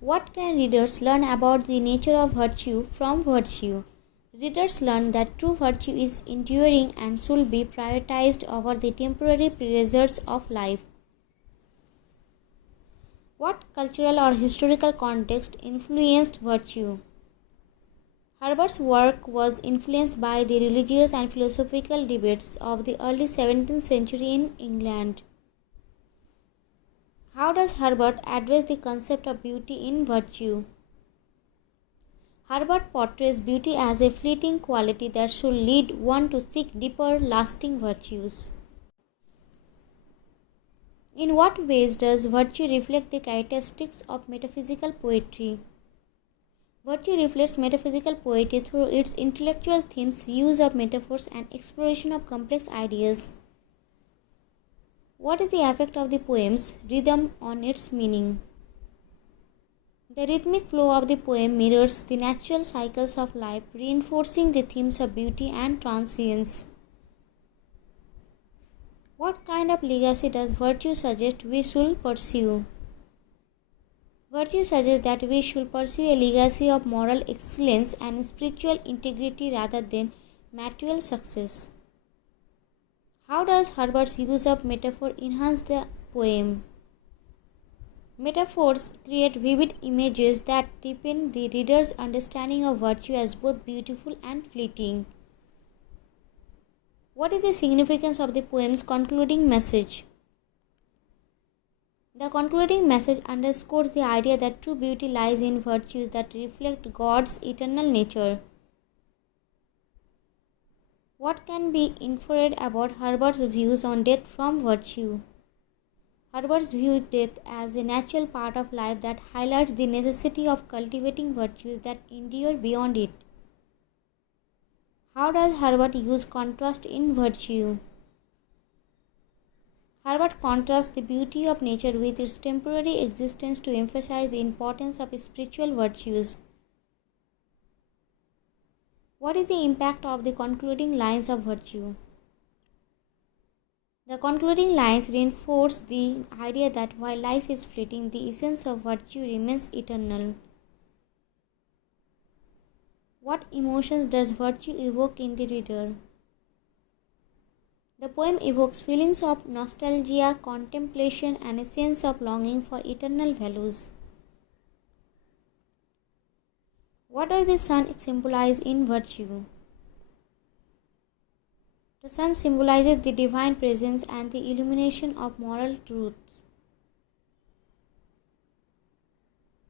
What can readers learn about the nature of virtue from virtue? Readers learn that true virtue is enduring and should be prioritized over the temporary pleasures of life. What cultural or historical context influenced virtue? Herbert's work was influenced by the religious and philosophical debates of the early 17th century in England. How does Herbert address the concept of beauty in virtue? Herbert portrays beauty as a fleeting quality that should lead one to seek deeper, lasting virtues. In what ways does virtue reflect the characteristics of metaphysical poetry? Virtue reflects metaphysical poetry through its intellectual themes, use of metaphors, and exploration of complex ideas. What is the effect of the poem's rhythm on its meaning? The rhythmic flow of the poem mirrors the natural cycles of life, reinforcing the themes of beauty and transience. What kind of legacy does virtue suggest we should pursue? Virtue suggests that we should pursue a legacy of moral excellence and spiritual integrity rather than material success. How does Herbert's use of metaphor enhance the poem? Metaphors create vivid images that deepen the reader's understanding of virtue as both beautiful and fleeting. What is the significance of the poem's concluding message? The concluding message underscores the idea that true beauty lies in virtues that reflect God's eternal nature. What can be inferred about Herbert's views on death from virtue? Herbert's viewed death as a natural part of life that highlights the necessity of cultivating virtues that endure beyond it. How does Herbert use contrast in virtue? Herbert contrasts the beauty of nature with its temporary existence to emphasize the importance of spiritual virtues. What is the impact of the concluding lines of virtue? The concluding lines reinforce the idea that while life is fleeting, the essence of virtue remains eternal. What emotions does virtue evoke in the reader? The poem evokes feelings of nostalgia, contemplation, and a sense of longing for eternal values. What does the sun symbolize in virtue? The sun symbolizes the divine presence and the illumination of moral truths.